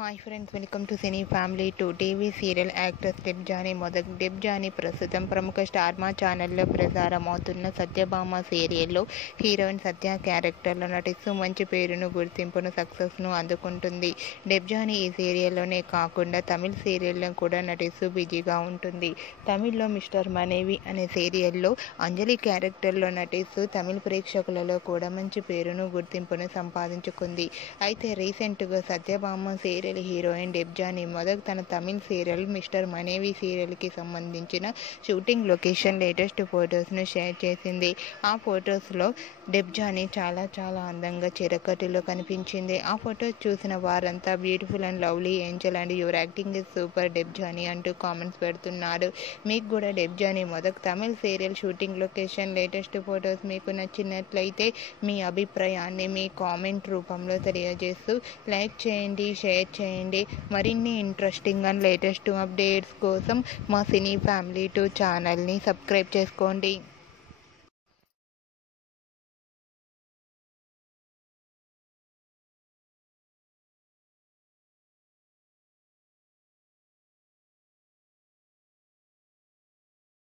Hi friends, welcome to cine family two. TV serial actress Debjani మొదటి డెబ్జానీ ప్రస్తుతం ప్రముఖ star మా ఛానల్లో ప్రసారం అవుతున్న సత్యభామ సీరియల్లో హీరోయిన్ సత్య క్యారెక్టర్లో నటిస్తూ మంచి పేరును, గుర్తింపును, సక్సెస్ను అందుకుంటుంది. డెబ్జానీ ఈ సీరియల్లోనే కాకుండా తమిళ సీరియల్లో కూడా నటిస్తూ బిజీగా ఉంటుంది. తమిళ్లో మిస్టర్ మనేవి అనే సీరియల్లో అంజలి క్యారెక్టర్లో నటిస్తూ తమిళ ప్రేక్షకులలో కూడా మంచి పేరును, గుర్తింపును సంపాదించుకుంది. అయితే రీసెంట్గా సత్యభామ సీరియల్ హీరోయిన్ డెబ్జానీ మొదక్ తన తమిళ సీరియల్ మిస్టర్ మనేవి సీరియల్కి సంబంధించిన షూటింగ్ లొకేషన్ లేటెస్ట్ ఫొటోస్ను షేర్ చేసింది. ఆ ఫొటోస్లో డెబ్జానీ చాలా అందంగా చిరకట్టులో కనిపించింది. ఆ ఫొటోస్ చూసిన వారంతా beautiful and lovely angel and your acting is super Debjani అంటూ కామెంట్స్ పెడుతున్నారు. మీకు కూడా డెబ్జానీ మొదక్ తమిళ serial shooting location latest photos మీకు నచ్చినట్లయితే మీ అభిప్రాయాన్ని మీ కామెంట్ రూపంలో తెలియజేస్తూ లైక్ చేయండి, షేర్ చేయండి. మరిన్ని ఇంట్రెస్టింగ్ అండ్ లేటెస్ట్ అప్డేట్స్ కోసం మా సినీ ఫ్యామిలీ 2 ఛానల్ని సబ్స్క్రైబ్ చేసుకోండి.